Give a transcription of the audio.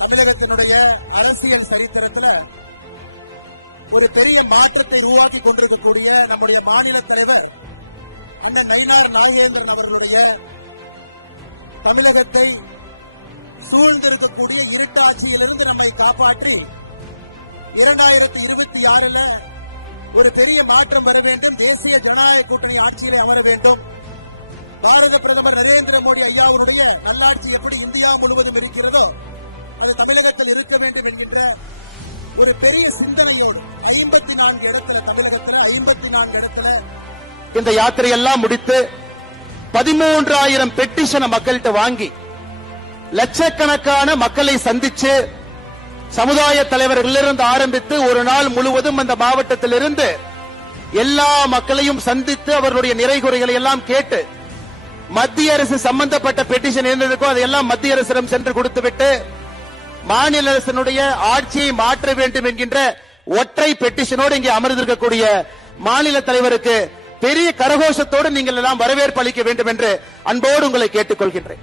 தமிழகத்தினுடைய அரசியல் சரித்திரத்துல ஒரு பெரிய மாற்றத்தை உருவாக்கி கொண்டிருக்கக்கூடிய நம்முடைய மாநில தலைவர் அண்ணன் நயினார் நாகேந்திரன் அவர்களுடைய தமிழகத்தை சூழ்ந்திருக்கக்கூடிய இருட்டாட்சியிலிருந்து நம்மை காப்பாற்றி இரண்டாயிரத்தி இருபத்தி ஆறுல ஒரு பெரிய மாற்றம் வர வேண்டும். தேசிய ஜனநாயக கூட்டணி ஆட்சியிலே அமர வேண்டும். பாரத பிரதமர் நரேந்திர மோடி ஐயாவுடைய நல்லாட்சி எப்படி இந்தியா முழுவதும் இருக்கிறதோ அது தமிழகத்தில் இருக்க வேண்டும் என்கின்ற ஒரு பெரிய சிந்தனையோடு ஐம்பத்தி நான்கு இடத்துல தமிழகத்துல ஐம்பத்தி நான்கு இடத்துல இந்த யாத்திரையெல்லாம் முடித்து பதிமூன்றாயிரம் பெட்டிஷனை மக்கள்கிட்ட வாங்கி லட்சக்கணக்கான மக்களை சந்திச்சு சமுதாய தலைவர்களிலிருந்து ஆரம்பித்து ஒரு நாள் முழுவதும் அந்த மாவட்டத்திலிருந்து எல்லா மக்களையும் சந்தித்து அவர்களுடைய நிறைகுறைகளை எல்லாம் கேட்டு மத்திய அரசு சம்பந்தப்பட்ட பெட்டிஷன் இருந்ததுக்கோ அதையெல்லாம் மத்திய அரசிடம் சென்று கொடுத்துவிட்டு மாநில அரசனுடைய ஆட்சியை மாற்ற வேண்டும் என்கின்ற ஒற்றை பெட்டிஷனோடு இங்கே அமர்ந்திருக்கக்கூடிய மாநில தலைவருக்கு பெரிய கரகோஷத்தோடு நீங்கள் எல்லாம் வரவேற்பு அளிக்க வேண்டும் என்று அன்போடு உங்களை கேட்டுக்கொள்கின்றேன்.